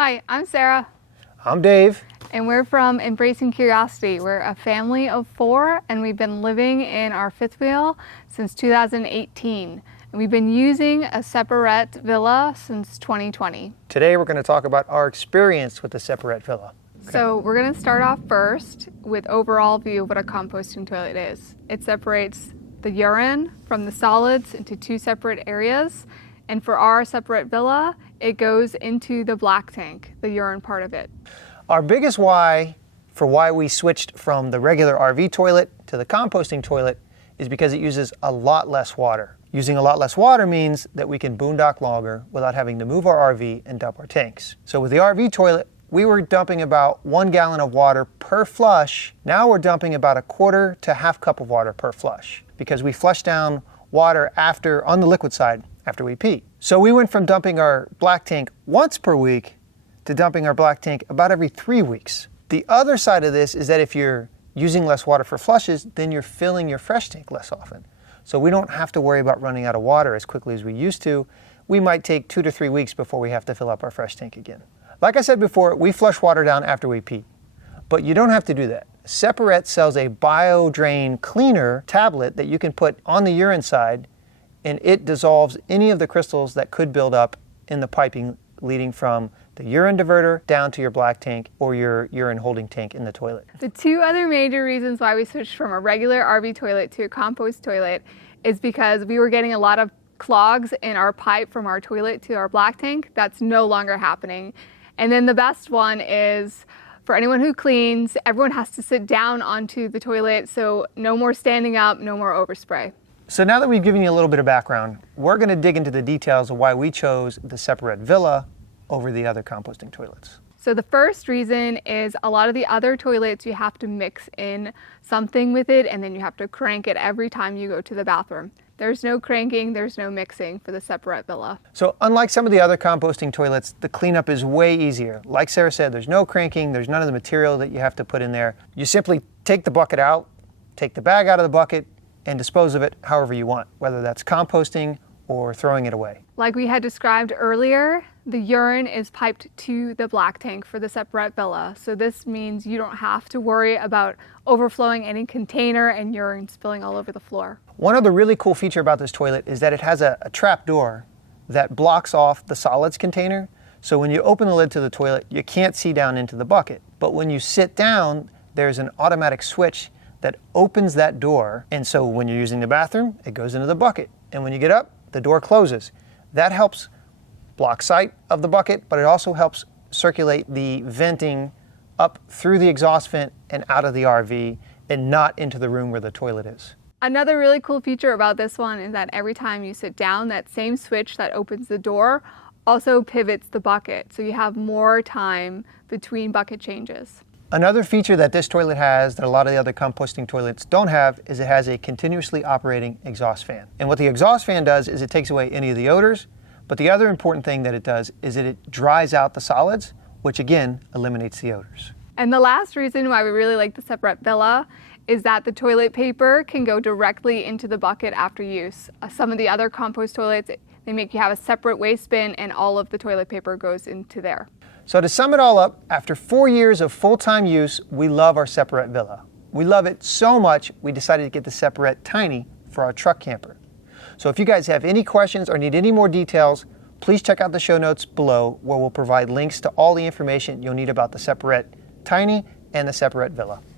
Hi, I'm Sarah. I'm Dave. And we're from Embracing Curiosity. We're a family of 4 and we've been living in our fifth wheel since 2018. And we've been using a Separett villa since 2020. Today we're going to talk about our experience with the Separett villa. Okay. So we're going to start off first with overall view of what a composting toilet is. It separates the urine from the solids into 2 separate areas. And for our Separett villa, it goes into the black tank, the urine part of it. Our biggest why for why we switched from the regular RV toilet to the composting toilet is because it uses a lot less water. Using a lot less water means that we can boondock longer without having to move our RV and dump our tanks. So with the RV toilet, we were dumping about 1 gallon of water per flush. Now we're dumping about a quarter to half cup of water per flush because we flush down water on the liquid side after we pee. So we went from dumping our black tank once per week to dumping our black tank about every 3 weeks. The other side of this is that if you're using less water for flushes, then you're filling your fresh tank less often. So we don't have to worry about running out of water as quickly as we used to. We might take 2 to 3 weeks before we have to fill up our fresh tank again. Like I said before, we flush water down after we pee, but you don't have to do that. Separett sells a BioDrain cleaner tablet that you can put on the urine side, and it dissolves any of the crystals that could build up in the piping leading from the urine diverter down to your black tank or your urine holding tank in the toilet. The 2 other major reasons why we switched from a regular RV toilet to a compost toilet is because we were getting a lot of clogs in our pipe from our toilet to our black tank. That's no longer happening. And then the best one is for anyone who cleans, everyone has to sit down onto the toilet, so no more standing up, no more overspray. So now that we've given you a little bit of background, we're going to dig into the details of why we chose the Separett Villa over the other composting toilets. So the first reason is a lot of the other toilets, you have to mix in something with it and then you have to crank it every time you go to the bathroom. There's no cranking, there's no mixing for the Separett Villa. So unlike some of the other composting toilets, the cleanup is way easier. Like Sarah said, there's no cranking, there's none of the material that you have to put in there. You simply take the bucket out, take the bag out of the bucket, and dispose of it however you want, whether that's composting or throwing it away. Like we had described earlier, the urine is piped to the black tank for the Separett Villa. So this means you don't have to worry about overflowing any container and urine spilling all over the floor. One other really cool feature about this toilet is that it has a trap door that blocks off the solids container. So when you open the lid to the toilet, you can't see down into the bucket. But when you sit down, there's an automatic switch that opens that door. And so when you're using the bathroom, it goes into the bucket. And when you get up, the door closes. That helps block sight of the bucket, but it also helps circulate the venting up through the exhaust vent and out of the RV and not into the room where the toilet is. Another really cool feature about this one is that every time you sit down, that same switch that opens the door also pivots the bucket. So you have more time between bucket changes. Another feature that this toilet has that a lot of the other composting toilets don't have is it has a continuously operating exhaust fan. And what the exhaust fan does is it takes away any of the odors, but the other important thing that it does is that it dries out the solids, which again eliminates the odors. And the last reason why we really like the Separett Villa is that the toilet paper can go directly into the bucket after use. Some of the other compost toilets, they make you have a separate waste bin and all of the toilet paper goes into there. So to sum it all up, after 4 years of full-time use, we love our Separett Villa. We love it so much, we decided to get the Separett Tiny for our truck camper. So if you guys have any questions or need any more details, please check out the show notes below where we'll provide links to all the information you'll need about the Separett Tiny and the Separett Villa.